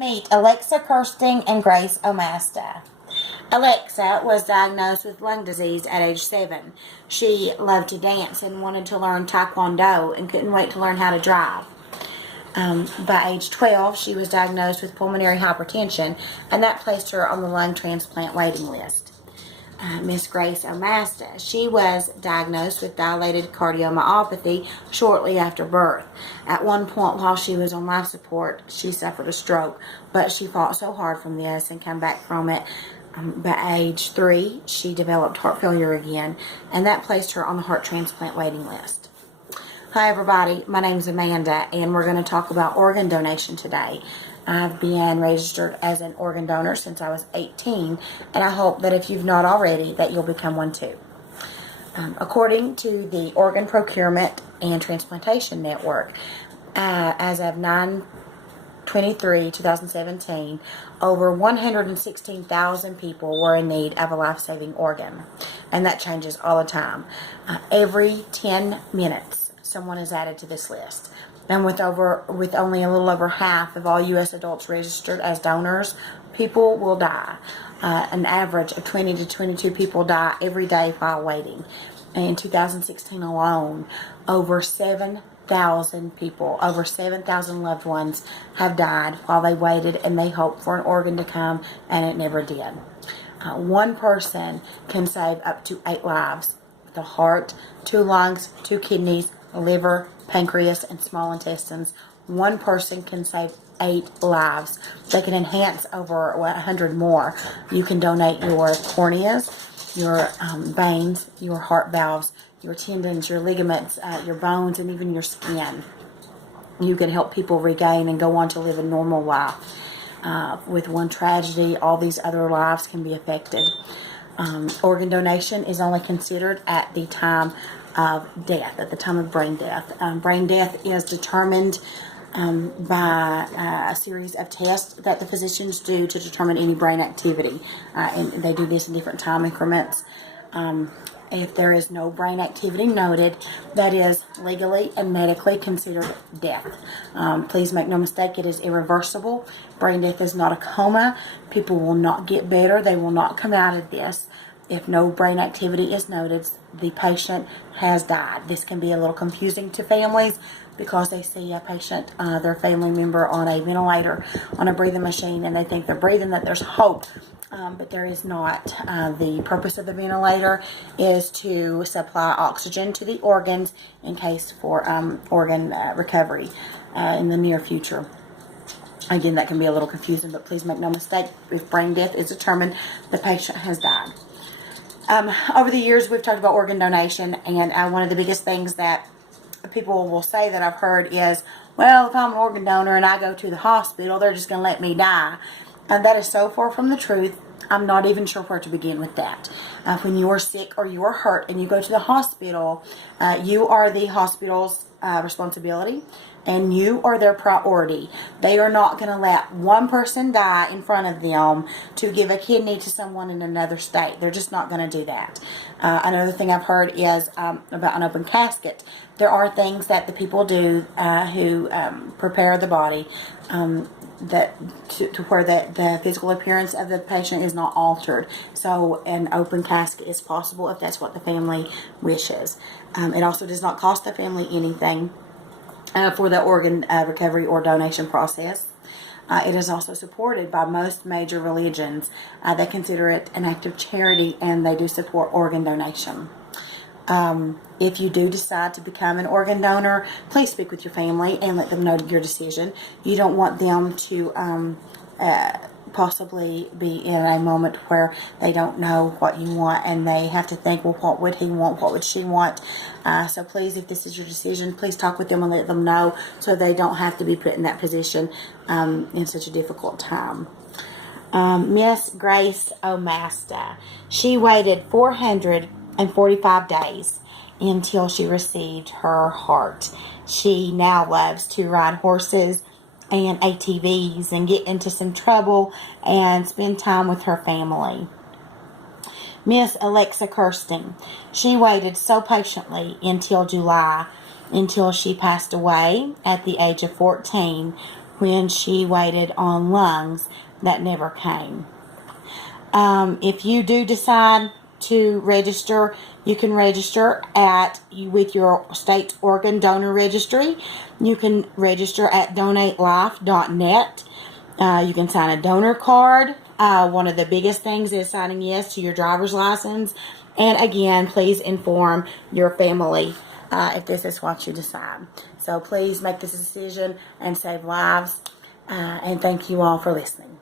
Meet Alexa Kirsting and Grace Omasta. Alexa was diagnosed with lung disease at age 7. She loved to dance and wanted to learn Taekwondo and couldn't wait to learn how to drive. By age 12, she was diagnosed with pulmonary hypertension, and that placed her on the lung transplant waiting list. Miss Grace Omasta, she was diagnosed with dilated cardiomyopathy shortly after birth. At one point while she was on life support, she suffered a stroke, but she fought so hard from this and came back from it. By age 3, she developed heart failure again, and that placed her on the heart transplant waiting list. Hi everybody, my name is Amanda, and we're going to talk about organ donation today. I've been registered as an organ donor since I was 18, and I hope that if you've not already, that you'll become one too. According to the Organ Procurement and Transplantation Network, as of 9/23/2017, over 116,000 people were in need of a life-saving organ, and that changes all the time. Every 10 minutes, someone is added to this list. And with only a little over half of all U.S. adults registered as donors, people will die. An average of 20 to 22 people die every day while waiting. In 2016 alone, over 7,000 people, over 7,000 loved ones have died while they waited and they hoped for an organ to come, and it never did. One person can save up to 8 lives. The heart, 2 lungs, 2 kidneys, liver, pancreas, and small intestines. One person can save 8 lives. They can enhance over 100 more. You can donate your corneas, your veins, your heart valves, your tendons, your ligaments, your bones, and even your skin. You can help people regain and go on to live a normal life. With one tragedy, all these other lives can be affected. Organ donation is only considered at the time of death, at the time of brain death. Brain death is determined by a series of tests that the physicians do to determine any brain activity. And they do this in different time increments. If there is no brain activity noted, that is legally and medically considered death. Please make no mistake, it is irreversible. Brain death is not a coma. People will not get better. They will not come out of this. If no brain activity is noted, the patient has died. This can be a little confusing to families because they see a patient, their family member, on a ventilator, on a breathing machine, and they think they're breathing, that there's hope. But there is not. The purpose of the ventilator is to supply oxygen to the organs in case for organ recovery in the near future. Again, that can be a little confusing, but please make no mistake, if brain death is determined, the patient has died. Over the years, we've talked about organ donation, and one of the biggest things that people will say that I've heard is, well, if I'm an organ donor and I go to the hospital, they're just going to let me die. And that is so far from the truth. I'm not even sure where to begin with that. When you are sick or you are hurt and you go to the hospital, you are the hospital's responsibility, and you are their priority. They are not going to let one person die in front of them to give a kidney to someone in another state. They're just not going to do that. Another thing I've heard is about an open casket. There are things that the people do who prepare the body that to where the physical appearance of the patient is not altered. So an open casket is possible if that's what the family wishes. It also does not cost the family anything for the organ recovery or donation process. It is also supported by most major religions. They consider it an act of charity, and they do support organ donation. If you do decide to become an organ donor, please speak with your family and let them know your decision. You don't want them to possibly be in a moment where they don't know what you want and they have to think, well, what would he want? What would she want? So please, if this is your decision, please talk with them and let them know so they don't have to be put in that position in such a difficult time. Miss Grace Omasta, she waited 445 days until she received her heart. She now loves to ride horses and ATVs and get into some trouble and spend time with her family. Miss Alexa Kirsting, she waited so patiently until July, until she passed away at the age of 14, when she waited on lungs that never came. If you do decide to register, you can register with your state's organ donor registry. You can register at donatelife.net. You can sign a donor card. One of the biggest things is signing yes to your driver's license. And again, please inform your family if this is what you decide. So please make this decision and save lives. And thank you all for listening.